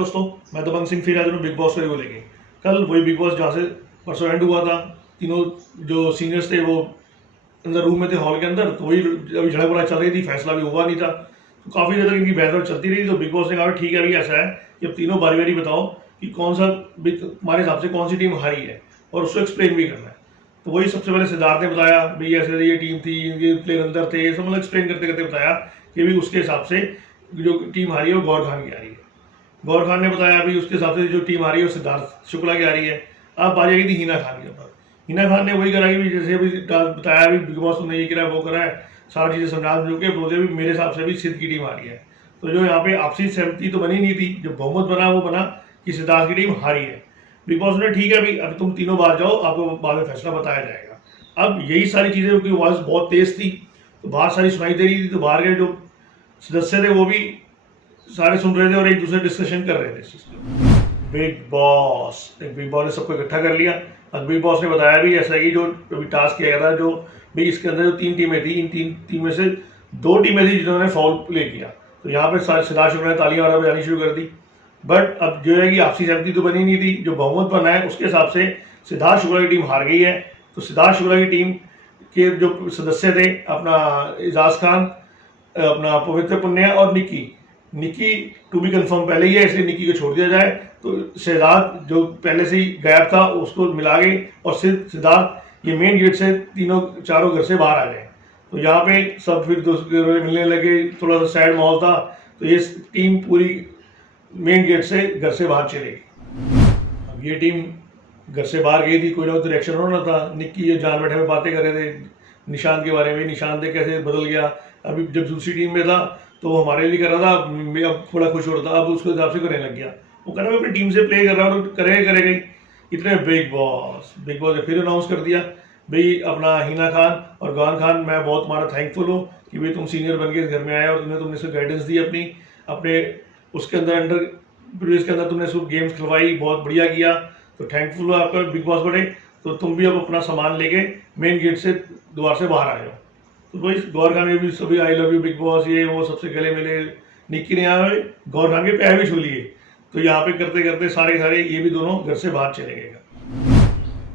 दोस्तों, मैं दबंग सिंह फिर आ जाऊँ बिग बॉस को लेके। कल वही बिग बॉस जहाँ से परसों एंड हुआ था, तीनों जो सीनियर्स थे वो अंदर रूम में थे, हॉल के अंदर। तो वही अभी झड़प वगैरह चल रही थी, फैसला भी हुआ नहीं था। तो काफ़ी देर तक इनकी बहस चलती रही। तो बिग बॉस ने कहा ठीक है अभी ऐसा है कि अब तीनों बारी बारी बताओ कि कौन सा हमारे हिसाब से कौन सी टीम हारी है, और उसको एक्सप्लेन भी करना है। तो वही सबसे पहले सिद्धार्थ ने बताया भाई ऐसे ये टीम थी, इनके प्लेयर अंदर थे, सब मतलब एक्सप्लेन करते करते बताया कि भाई उसके हिसाब से जो टीम हारी है वो गौर खान की आ रही है। गौर खान ने बताया अभी उसके हिसाब से जो टीम आ रही है वो सिद्धार्थ शुक्ला की आ रही है। अब बारी आई थी हिना खान के ऊपर। हिना खान ने वही करा कि जैसे अभी बताया अभी बिग बॉस ने ये करा वो करा है, सारी चीज़ें समझा जो के बोलते भी मेरे हिसाब से भी सिद्ध की टीम आ रही है। तो जो यहाँ पे आपसी सहमति तो बनी नहीं थी, जो बहुमत बना वो बना कि सिद्धार्थ की टीम हारी है। बिग बॉस ने ठीक है अभी अब तुम तीनों बाहर जाओ, आपको बाद में फैसला बताया जाएगा। अब यही सारी चीज़ें, क्योंकि वॉइस बहुत तेज थी तो बाहर सारी सुनाई दे रही थी, तो बाहर के जो सदस्य थे वो भी सारे सुन रहे थे और एक दूसरे डिस्कशन कर रहे थे इस चीज़ पे। बिग बॉस ने सबको इकट्ठा कर लिया। अब बिग बॉस ने बताया भी ऐसा कि जो अभी टास्क किया गया था, जो भाई इसके अंदर जो 3 टीमें थी, इन 3 टीम में से 2 टीमें थी जिन्होंने फाउल प्ले किया। तो यहाँ पे सिद्धार्थ शुक्ला ने तालियां वगैरह बजानी शुरू कर दी। बट अब जो है कि आपसी सहमति तो बनी नहीं थी, जो बहुमत बना है उसके हिसाब से सिद्धार्थ शुक्ला की टीम हार गई है। तो सिद्धार्थ शुक्ला की टीम के जो सदस्य थे, अपना एजाज खान, अपना पवित्र पुन्या और निक्की टू बी कंफर्म पहले ही है, इसलिए निक्की को छोड़ दिया जाए। तो शहजाद जो पहले से ही गायब था उसको मिला गए, और सिद्धार्थ ये मेन गेट से तीनों चारों घर से बाहर आ गए। तो यहाँ पे सब फिर दोस्तों मिलने लगे, थोड़ा सा सैड माहौल था। तो ये टीम पूरी मेन गेट से घर से बाहर चली गई। अब ये टीम घर से बाहर गई थी, कोई ना कोई रिएक्शन होना था। निक्की ये जान बैठे में बातें कर रहे थे निशांत के बारे में, निशांत कैसे बदल गया। अभी जब दूसरी टीम में था तो वो हमारे लिए कर रहा था, मैं अब थोड़ा खुश हो रहा था, अब उसके हिसाब से करने लग गया। वो कह रहा है अपनी टीम से प्ले कर रहा हूँ, करेगा ही। इतने बिग बॉस ने फिर अनाउंस कर दिया भाई अपना हिना खान और गौर खान, मैं बहुत तुम्हारा थैंकफुल हूँ कि भाई तुम सीनियर बन के इस घर में आए और तुमने इसको गाइडेंस दी अपने उसके अंदर प्रीवियस के अंदर तुमने इसको गेम्स खिलवाई, बहुत बढ़िया किया। तो थैंकफुल हो आपका बिग बॉस बड़े। तो तुम भी अब अपना सामान लेके मेन गेट से द्वार से बाहर आ जाओ। तो भाई गौर खान ने भी सभी I love you big boss ये वो सबसे गले मिले। निक्की ने यहाँ गौर खान के पैर भी छू लिए। तो यहाँ पे करते करते सारे ये भी दोनों घर से बाहर चले गए।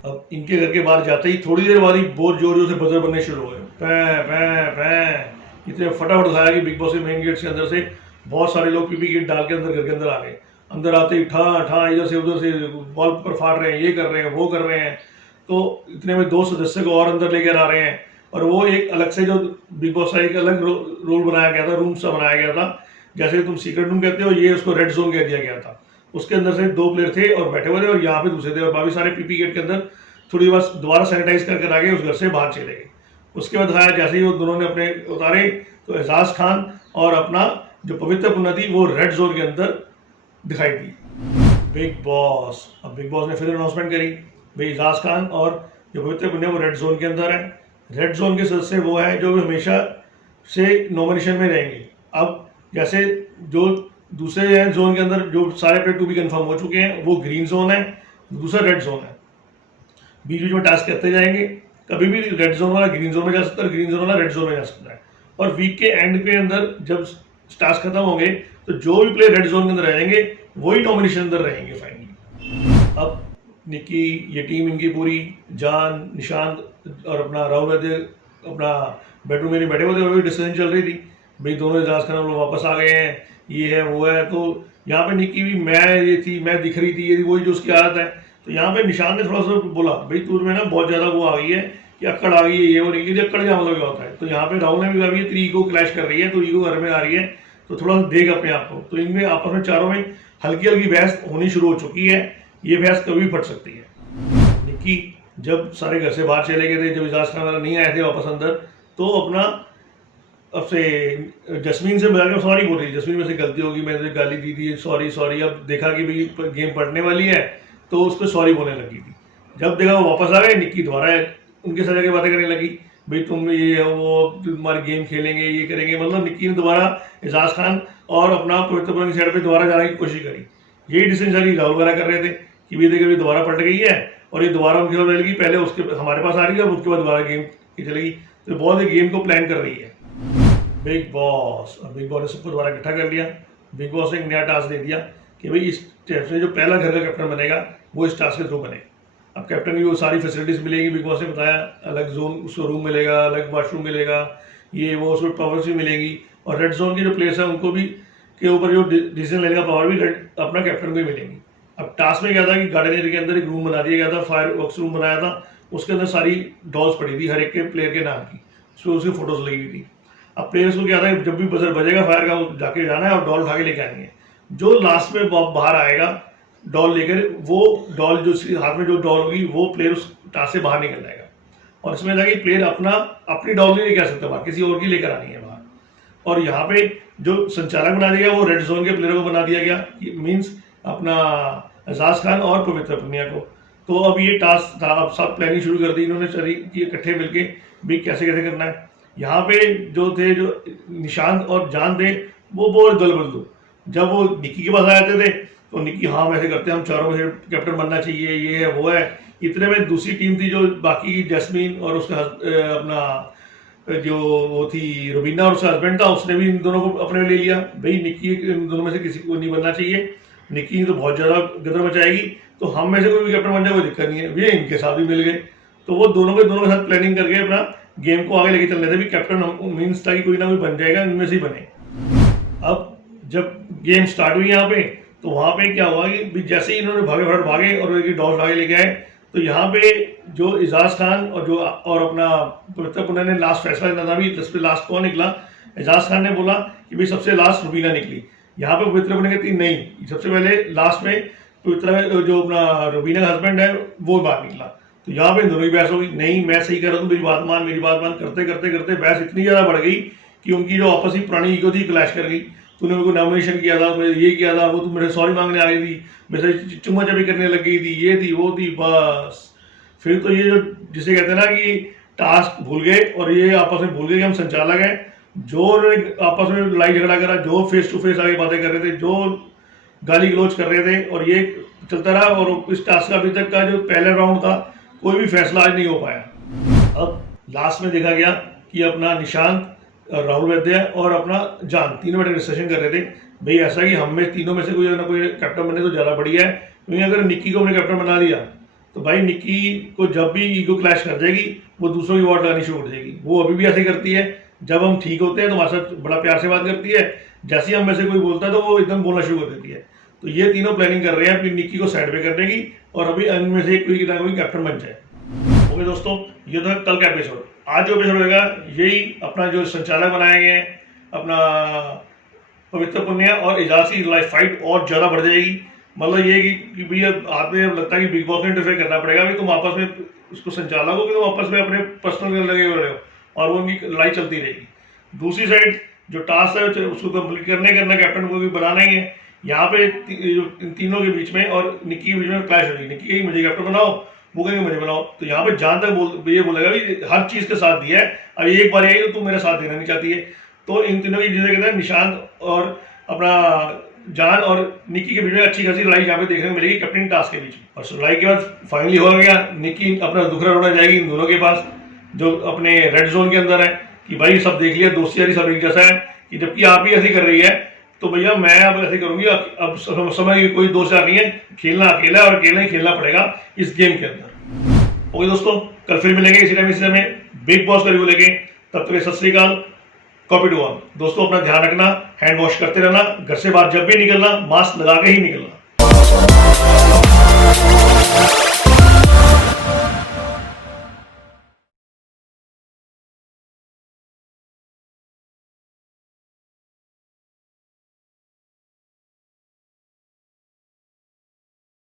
अब इनके घर के बाहर जाते ही थोड़ी देर बाद ही बहुत जोर जोर से बजर बनने शुरू हो गए, पै पै पै। इतने फटाफट उठाया कि बिग बॉस के मेन गेट के अंदर से बहुत सारे लोग पीपी किट डाल के अंदर घर के अंदर आ गए। अंदर आते ही ठा ठा इधर से उधर से वॉल पर फाड़ रहे हैं, ये कर रहे हैं वो कर रहे हैं। तो इतने में 2 सदस्य को और अंदर लेकर आ रहे हैं, और वो एक अलग से जो बिग बॉस का एक अलग रोल बनाया गया था, रूम सा बनाया गया था, जैसे तुम सीक्रेट रूम कहते हो, ये उसको रेड जोन कह दिया गया था। उसके अंदर से 2 प्लेयर थे और बैठे हुए थे, और यहाँ पे दूसरे थे, और बाकी सारे पीपी गेट के अंदर थोड़ी बस दोबारा सैनिटाइज करके आ गए, उस घर से बाहर चले गए। उसके बाद दिखाया जैसे ही वो दोनों ने अपने उतारे तो एजाज खान और अपना जो पवित्र पुन्ना थी वो रेड जोन के अंदर दिखाई दी। बिग बॉस ने फिर अनाउंसमेंट करी भाई एजाज खान और जो पवित्र पुन्ना वो रेड जोन के अंदर है। रेड जोन के सदस्य वो हैं जो हमेशा से नॉमिनेशन में रहेंगे। अब जैसे जो दूसरे हैं जोन के अंदर जो सारे प्लेयर टू बी कंफर्म हो चुके हैं, वो ग्रीन जोन है, दूसरा रेड जोन है। बीच बीच में टास्क करते जाएंगे, कभी भी रेड जोन वाला ग्रीन जोन में जा सकता है, ग्रीन जोन वाला रेड जोन में जा सकता है। और वीक के एंड के अंदर जब टास्क खत्म होंगे तो जो भी प्लेयर रेड जोन के अंदर रहेंगे वही नॉमिनेशन अंदर रहेंगे फाइनली। अब निक्की ये टीम इनकी पूरी जान निशांत और अपना राहुल वैद्य अपना बेडरूम में बैठे हुए थे, वही डिस्कशन चल रही थी भाई दोनों एजाज खान लोग वापस आ गए हैं, ये है वो है। तो यहाँ पे निक्की भी मैं दिख रही थी, ये वही जो उसकी आदत है। तो यहाँ पे निशान ने थोड़ा सा बोला भाई तू में ना बहुत ज्यादा वो आ गई है कि अक्कड़ आ गई है, ये वो नहीं, अक्कड़ क्या मतलब क्या होता है। तो यहाँ पे राहुल ने भी कहा तेरी ईगो क्लैश कर रही है, तो ईगो घर में आ रही है, तो थोड़ा सा देख अपने आप को। तो इनमें आपस में चारों में हल्की हल्की बहस होनी शुरू हो चुकी है। ये बहस कभी भी फट सकती है। निक्की जब सारे घर से बाहर चले गए थे, जब एजाज खान वाला नहीं आए थे वापस अंदर, तो अपना अब से जस्मीन से बुला के सॉरी बोल रही, जस्मीन में से गलती होगी, मैंने गाली दी थी, सॉरी। अब देखा कि भाई गेम पढ़ने वाली है तो उस पर सॉरी बोलने लगी थी। जब देखा वो वापस आ गए, निक्की दोबारा उनके साथ जाके बातें करने लगी भाई तुम ये वो तुम्हारे गेम खेलेंगे ये करेंगे। मतलब निक्की ने दोबारा एजाज खान और अपना पवित्रपुरम की साइड पे दोबारा जाने की कोशिश करी। यही डिसीजन सारी राहुल वगैरह कर रहे थे कि भी देखिए दोबारा पलट गई है और ये दोबारा उनके साथ लगी, पहले उसके हमारे पास आ रही है, अब उसके बाद दोबारा गेम की चलेगी। तो बहुत ही गेम को प्लान कर रही है बिग बॉस ने सबको दोबारा इकट्ठा कर लिया। बिग बॉस ने एक नया टास्क दे दिया कि भाई इस टास्क में जो पहला घर का कैप्टन बनेगा वो इस टास्क के थ्रू बने। अब कैप्टन की वो सारी फैसिलिटीज़ मिलेगी, बिग बॉस ने बताया, अलग जोन उसको रूम मिलेगा, अलग वॉशरूम मिलेगा, ये वो उसको पावर्स भी मिलेगी, और रेड जोन के जो प्लेयर्स हैं उनको भी के ऊपर जो डिसीजन लेने का पावर भी अपना कैप्टन को ही मिलेगी। अब टास्क में क्या था कि गार्डन एरिया के अंदर एक रूम बना दिया गया था, फायर वर्क्स रूम बनाया था, उसके अंदर सारी डॉल्स पड़ी थी हर एक के प्लेयर के नाम की, उसमें उसकी फोटोज लगी हुई थी। अब प्लेयर्स को क्या था, जब भी बजर बजेगा फायर का जाके जाना है और डॉल उठा के लेके आनी है। जो लास्ट में बाहर आएगा डॉल लेकर, वो डॉल जो हाथ में जो डॉल होगी वो प्लेयर उस टास्क से बाहर निकल जाएगा। और इसमें था कि प्लेयर अपनी डॉल नहीं लेके आ सकता बाहर, किसी और की लेकर आनी है बाहर। और यहाँ पे जो संचालक बना दिया वो रेड जोन के प्लेयरों को बना दिया गया, मीन्स अपना एजाज खान और पवित्र पुनिया को। तो अब ये टास्क था, अब सब प्लानिंग शुरू कर दी इन्होंने चली कि इकट्ठे मिलके भी कैसे कैसे करना है। यहाँ पे जो थे, जो निशांत और जान थे, वो बहुत दल बदलू। जब वो निक्की के पास आते थे तो निक्की हाँ वैसे करते हैं, हम चारों में से कैप्टन बनना चाहिए, ये है वो है। इतने में दूसरी टीम थी जो बाकी की, जैस्मीन और उसका अपना जो वो थी रुबीना और उसका हस्बैंड था, उसने भी इन दोनों को अपने में ले लिया। भाई निक्की इन दोनों में से किसी को नहीं बनना चाहिए, निक्की तो बहुत ज़्यादा गदर मचाएगी, तो हम में से कोई भी कैप्टन बन जाए कोई दिक्कत नहीं है। ये इनके साथ भी मिल गए, तो वो दोनों के साथ प्लानिंग करके अपना गेम को आगे लेके चल रहे थे। भी कैप्टन मीन्स था कि कोई ना कोई बन जाएगा, इनमें से ही बने। अब जब गेम स्टार्ट हुई यहाँ पे, तो वहाँ पे क्या हुआ कि जैसे ही इन्होंने भागे और डॉल भागे लेके आए, तो यहाँ पे जो एजाज खान और अपना पवित्र पुनिया ने लास्ट फैसला लेना था। भी लास्ट कौन निकला, एजाज खान ने बोला कि भाई सबसे लास्ट रुबीना निकली। यहाँ पे पवित्र पुनिया कहती नहीं, सबसे पहले लास्ट में पवित्र जो अपना रुबीना का हस्बैंड है वो बाहर निकला। तो यहाँ पे दोनों की बहस हो गई, नहीं मैं सही कर रहा हूँ, मेरी बात मान करते करते करते बहस इतनी ज़्यादा बढ़ गई कि उनकी जो आपस में पुरानी ईगो थी क्लैश कर गई। तूने मेरे को नॉमिनेशन किया था, मैंने ये किया था, वो तू मेरे सॉरी मांगने आ गई थी, मेरे से चुम्मा चबी करने लग गई थी, ये थी वो थी। बस फिर तो ये जो जिसे कहते हैं ना कि टास्क भूल गए, और ये आपस में भूल गए कि हम संचालक हैं। जो आपस में लड़ाई झगड़ा करा, जो फेस टू फेस आगे बातें कर रहे थे, जो गाली गलौज कर रहे थे, और ये चलता रहा। और इस टास्क का अभी तक का जो पहला राउंड था, कोई भी फैसला आज नहीं हो पाया। अब लास्ट में देखा गया कि अपना निशांत, राहुल वैद्य और अपना जान तीनों बैठे डिस्कशन कर रहे थे, भाई ऐसा कि हम में तीनों में से कोई ना कोई कैप्टन बने तो ज़्यादा बढ़िया है। क्योंकि अगर निक्की को हमने कैप्टन बना दिया तो भाई निक्की को जब भी ईगो क्लैश कर जाएगी, वो दूसरों की वोट लगानी शुरू कर देगी। वो अभी भी ऐसे करती है, जब हम ठीक होते हैं तो हमारे साथ बड़ा प्यार से बात करती है, जैसे ही हम में से कोई बोलता है तो वो एकदम बोलना शुरू कर देती है। तो ये तीनों प्लानिंग कर रहे हैं अपनी निक्की को साइड पे करने की, और अभी इनमें से कोई ना कोई कैप्टन बन जाए। ओके दोस्तों, ये तो है कल का एपिसोड। आज जो एपिसोड होगा यही अपना जो संचालक बनाए गए हैं, अपना पवित्र पुनिया और एजाज की लाइफ फाइट और ज़्यादा बढ़ जाएगी। मतलब ये कि भैया हाथ में लगता है कि बिग बॉस में इंटरफेयर करना पड़ेगा। भाई तुम आपस में उसको संचालक हो कि तुम आपस में अपने पर्सनल लगे हुए हो, और वो उनकी लड़ाई चलती रहेगी। दूसरी साइड जो टास्क है उसको कंप्लीट करना कैप्टन को भी बनाना ही है। यहाँ पे तीनों के बीच में और निक्की के बीच में क्लैश होगी। निक्की कहेगी मुझे कैप्टन बनाओ, वो कहेंगे मुझे बनाओ। तो यहाँ पे जहाँ तक ये बोलेगा भी हर चीज़ के साथ दिया है, अब एक बार आएगी तो तू मेरा साथ देना नहीं चाहती है। तो इन तीनों की जिसे कहते हैं निशांत और अपना जान और निक्की के बीच में अच्छी खासी लड़ाई यहाँ पे देखने को मिलेगी कैप्टन टास्क के बीच में। और लड़ाई के बाद फाइनली हो गया, निक्की अपना दुखड़ा रोना जाएगी इन दोनों के पास जो अपने रेड जोन के अंदर है कि भाई सब देख लिया, दोस्ती यारी सब एक जैसा है, कि जबकि आप ही ऐसी कर रही है तो भैया मैं अब ऐसे करूंगी। अब समझ कोई दोस्त यार नहीं है, खेलना अकेला और अकेला ही खेलना पड़ेगा इस गेम के अंदर। ओके दोस्तों, कल फिर मिलेंगे इसी टाइम इसी समय बिग बॉस का रिव्यू लेके। तब तक सत श्री अकाल, कॉपी टू ऑल। दोस्तों अपना ध्यान रखना, हैंड वॉश करते रहना, घर से बाहर जब भी निकलना मास्क लगा के ही निकलना।